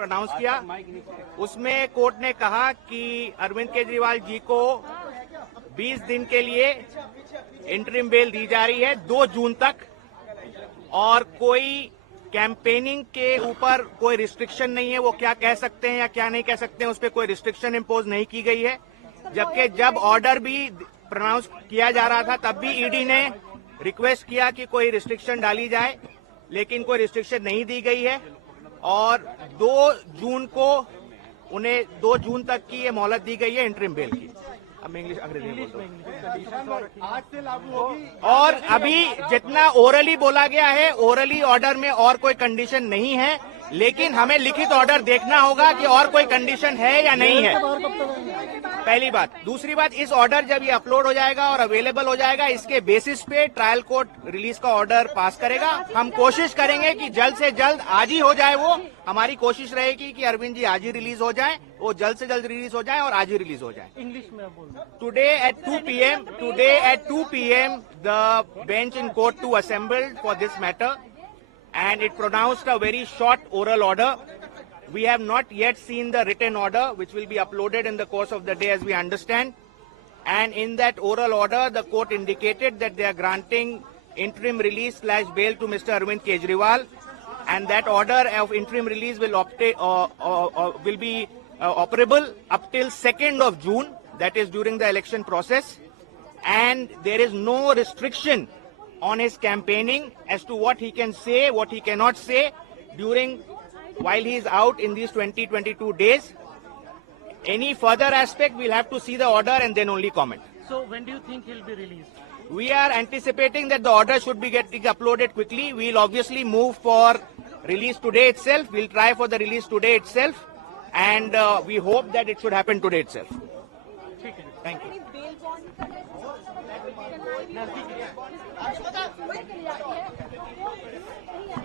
Pronounce किया, उसमें court ने कहा कि अरविंद केजरीवाल जी को 20 दिन के लिए इंटरिम बेल दी जा रही है 2 जून तक, और कोई कैंपेनिंग के ऊपर कोई रिस्ट्रिक्शन नहीं है, वो क्या कह सकते हैं या क्या नहीं कह सकते हैं उस पर कोई रिस्ट्रिक्शन इम्पोज नहीं की गई है। जबकि जब ऑर्डर भी प्रोनाउंस किया जा रहा था तब भी ईडी ने रिक्वेस्ट किया कि कोई रिस्ट्रिक्शन डाली जाए, लेकिन कोई रिस्ट्रिक्शन नहीं दी गई है और 2 जून को उन्हें 2 जून तक की ये मोहलत दी गई है इंटरिम बेल की। अब मैं इंग्लिश अंग्रेजी में बोलता हूं। आज से लागू होगी। और अभी जितना ओरली बोला गया है, ओरली ऑर्डर में और कोई कंडीशन नहीं है, लेकिन हमें लिखित ऑर्डर देखना होगा कि और कोई कंडीशन है या नहीं है, पहली बात। दूसरी बात, इस ऑर्डर जब ये अपलोड हो जाएगा और अवेलेबल हो जाएगा, इसके बेसिस पे ट्रायल कोर्ट रिलीज का ऑर्डर पास करेगा। हम कोशिश करेंगे कि जल्द से जल्द आज ही हो जाए, वो हमारी कोशिश रहेगी कि अरविंद जी आज ही रिलीज हो जाए, वो जल्द से जल्द रिलीज हो जाए और आज ही रिलीज हो जाए। इंग्लिश में बोल today at 2 PM the bench in court to assembled for this matter and it pronounced a very short oral order. We have not yet seen the written order, which will be uploaded in the course of the day as we understand. And in that oral order, the court indicated that they are granting interim release / bail to Mr. Arvind Kejriwal, and that order of interim release will be operable up till 2nd of June, that is during the election process, and there is no restriction on his campaigning as to what he can say, what he cannot say while he is out in these 20-22 days. Any further aspect, we'll have to see the order and then only comment. So when do you think he'll be released? We are anticipating that the order should be getting uploaded quickly. We'll obviously move for release today itself. We'll try for the release today itself, and we hope that it should happen today itself. Thank you. Thank you.